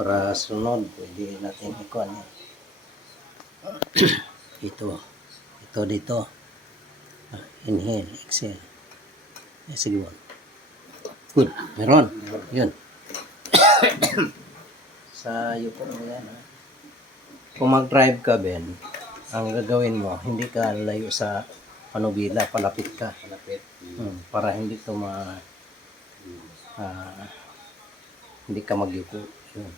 Para sunod, pwede natin ikuan yan. Ito. Ito dito. Inhale, exhale. Sige mo. Good. Meron. Yun. Sa yuko mo yan. Kung mag-drive ka, Ben, ang gagawin mo, hindi ka layo sa panubila, palapit ka. Malapit. Para hindi to hindi ka magyuko. Yun.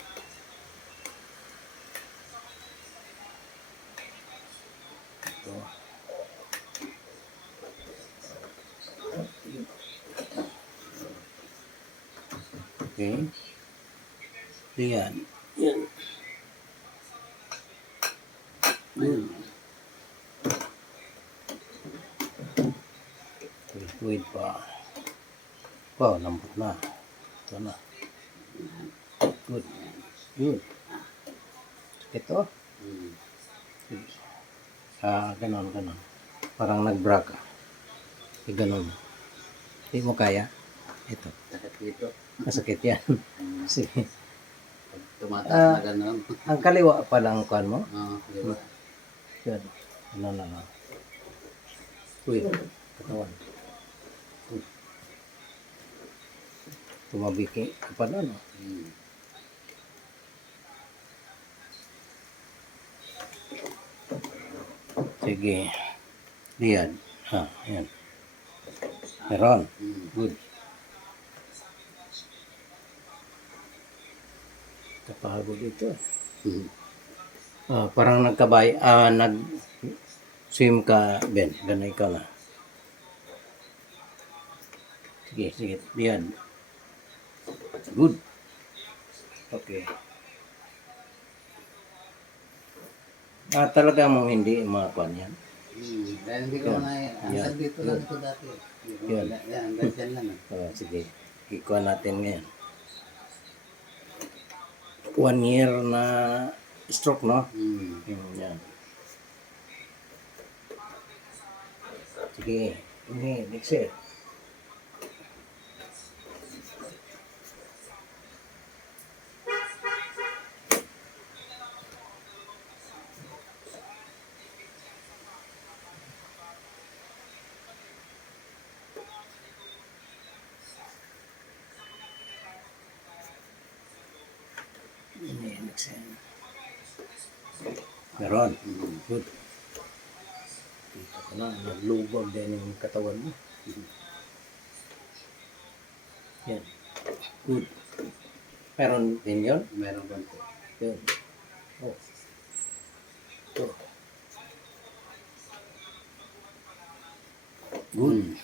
Ito. Okay. Yan. Yan. Yan. Wait pa. Wow, lambot na. Ito na. Good. Good. Ito. Ganon. Parang nag-bra ka. Ganon. Hindi mo kaya. Ito. Sakit dito. Masakit yan. Sige. Pag tumataas na gano'n. Ang kaliwa pa lang kuan mo. Diba? Yan. Ano na lang. Wait. Katawan. Tumabiki ka pa na, no? Sige. Liyan. Yan. Meron. Good. Kapagod ito. Parang nag-swim ka, Ben. Ganun ikaw na. Sige. Liyan. Good. Okay. Talaga mong hindi makuan yan. Dahil hindi ko na hanggang dito lang ito dati. Yun. Hanggang dyan lang. Sige. Ikuha natin ngayon. 1 year na stroke, no? Yan. Sige. Ini, exhale. Meron. Good. Dito ka na. Naglubog din yung katawan mo. Yan. Good. Meron din yun? Meron konti. Yun. Oh. Ito. Good.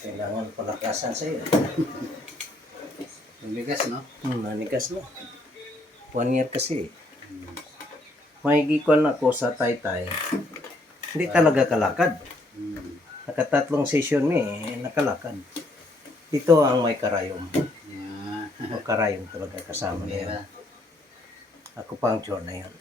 Kailangan palakasan sa'yo. Mabigas, no? Nanigas na. 1 year kasi. May gikon ako sa Taytay. Hindi talaga kalakad. Nakatatlong session nakalakad. Ito ang may karayom. O karayom talaga kasama na yun. Ako puncture na yun.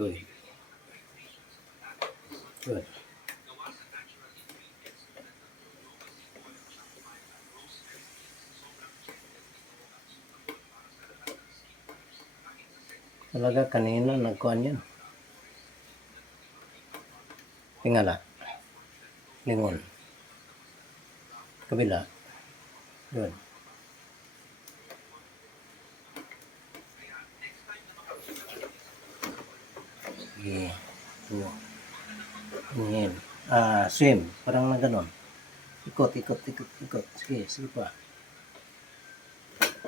Good. Good. Talaga kanina nagkuhan yan. Tingala. Lingon. Kabila. Good. Sige. Inhale. Swim. Parang na ganon. Ikot. Sige pa.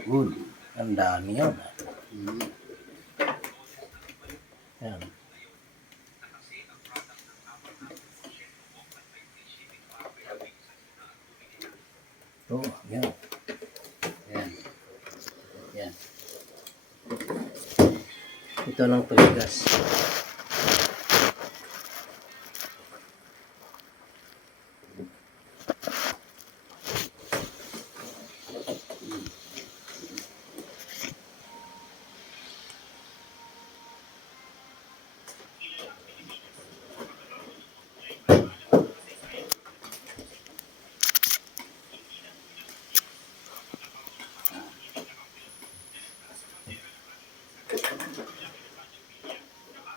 Good. Ang dami yun. Yan. Oh, yan. Yan. Yan. Ito ng tuligas.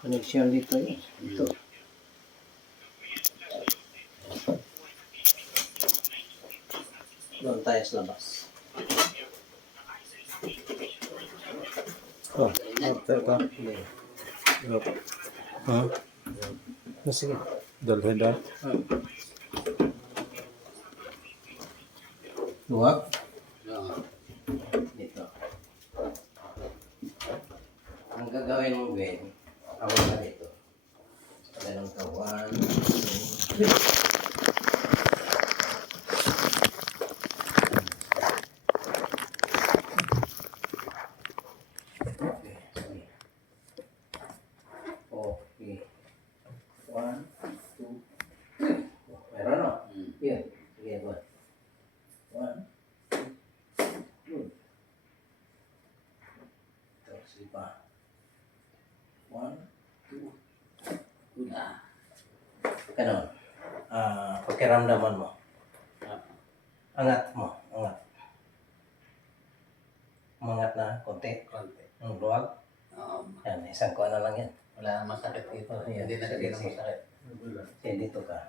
Koneksyon dito yun. Ito. Doon tayo sa labas. Oh, Teka. hindi. Ha? Sige. Dalhin na. Luwag. Oo. Dito. Ang gagawin mong Ben, awal ka dito. Ganun ka. 1, 2, 3. Okay, sige. Okay. 1, 2, 3. Meron no? Yun. Sige, buwan. 1, 2, good. Ito, sige pa. 1, 2, good. Ganon. Pakiramdaman mo. Angat mo. Angat. Umangat na konti. Konti. Luwag. Yan, isang kuha na lang yan. Wala nang masakit dito. Ayan. Hindi na Sige, kasi sige. masakit. Kaya dito ka.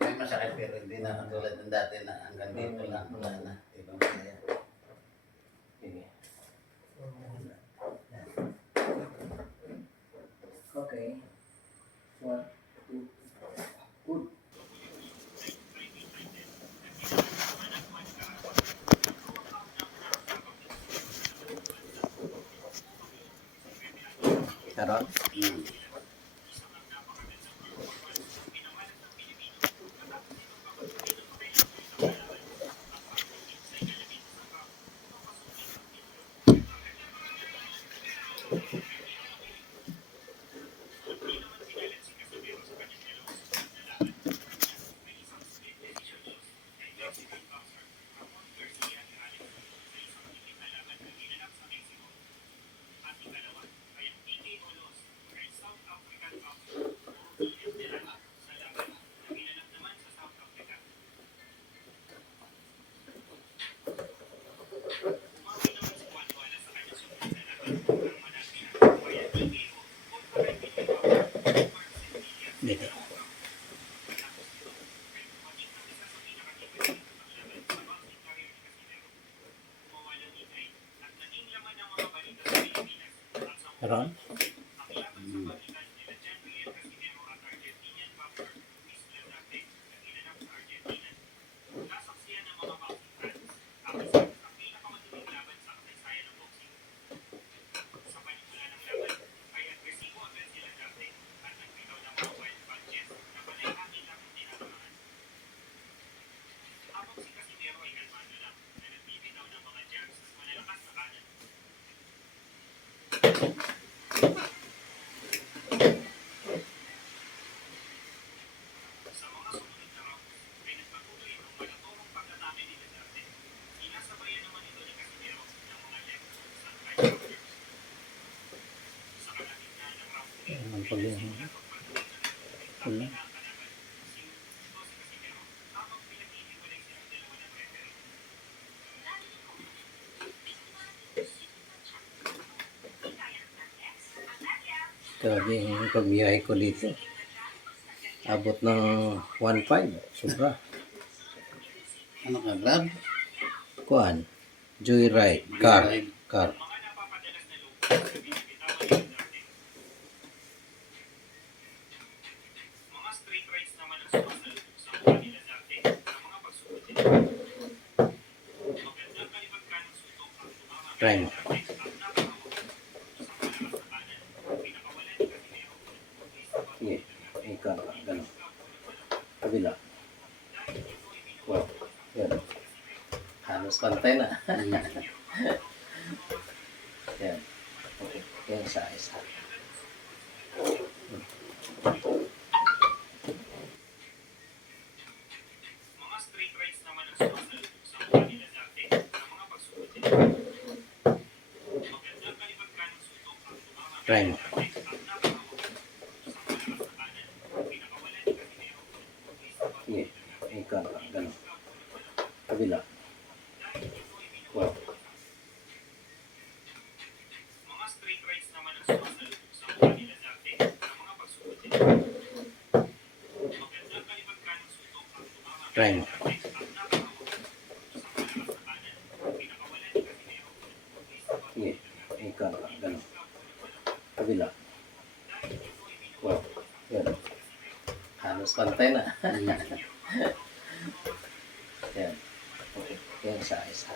May masakit pero hindi na katulad ng dati na hanggang dito lang. Wala na. Ibang kaya. Sige. Okay. 1, 2, good. Karon? Dito. Karon? Ang pag-iwan. Wala. Grabe yung pagbiyahe ko dito. Abot ng 1.5. Sobra. Ano ka, Grab? Kuan. Joyride. Car. Car. Try mo. ikaw na, gano'n. Kabila. Wow, yan. Halos pantay na. Yan. Okay, yan sa isa. Try mo. Sige, ikaw na, gano'n. Kabila. Wow. Try mo. Sige, ikaw na, gano'n. Kabila. Wow, yan. Halos pantay na. Yan. Okay, yan sa isa.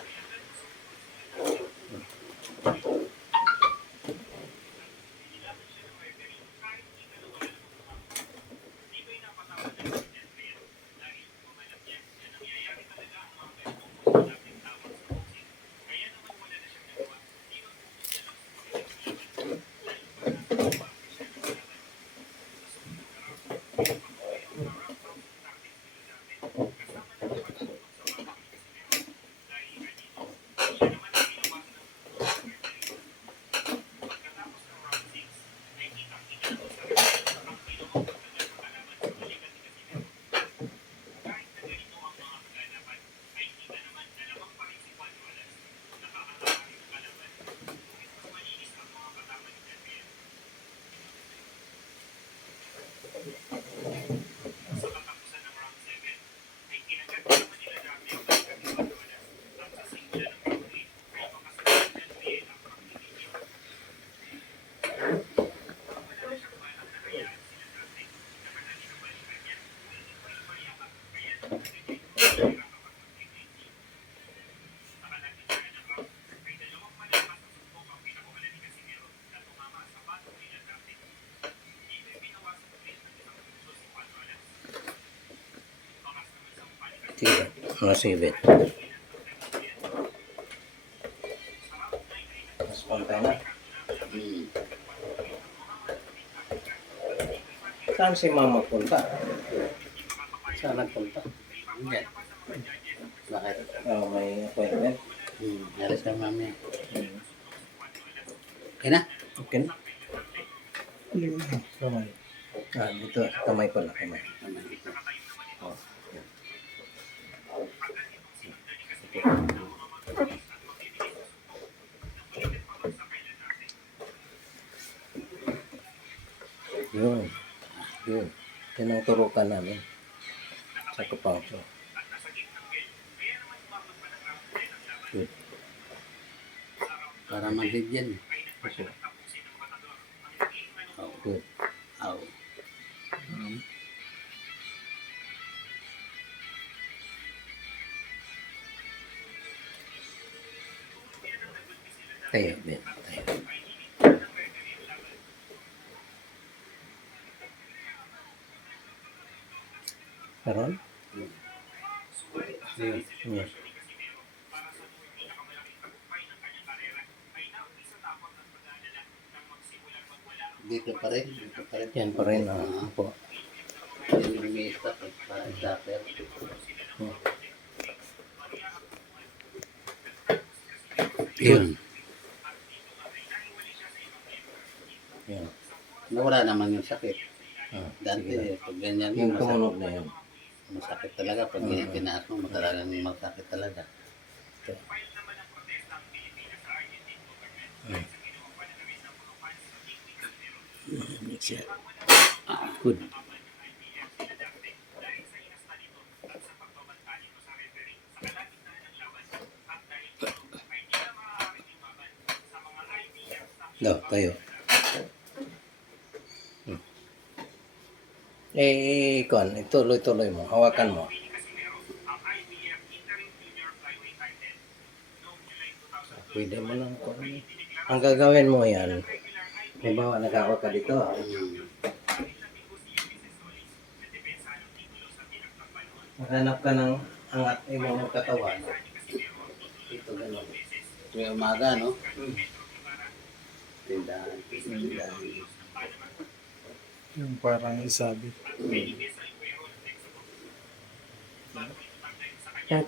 Sige, mga sibit. Mas pantay na. Saan si mama punta? Saan nagpunta? Yan. Bakit? Oh, may appointment. Alis ka mami. Hmm. Okay na? Okay na. Kamay. Ah, dito. Kamay pala, kamay. Tama dito. Oh, yan. Yun. Yun. Yan ang turukan namin. Sa Kupangso. Good. Para manhid yan. Okay. Oh. Good. Aw. Tayo, Ben. Tayo. Karon? Ayun. Yes. Dito pa rin. Dito pa rin. Yan pa rin. Po. Yan yung may stop. Para stopper. Yun. Yan. Nawala naman yung sakit. Ah, Dati, sige na. pag ganyan Yung masakit, tumunog na yun. masakit talaga. Pag pinaas mo, talagang masakit talaga. Mix it. Good. No, tayo. Kon, ituloy-tuloy mo. Hawakan mo. Pwede mo lang kon. Ang gagawin mo yan, halimbawa nag-hawak ka dito. Maghanap ka ng angat imong katawan. Ito ganun. Tuwing umaga, no? Hmm. Tindahan. Tindahan. Yung parang isabi. Yung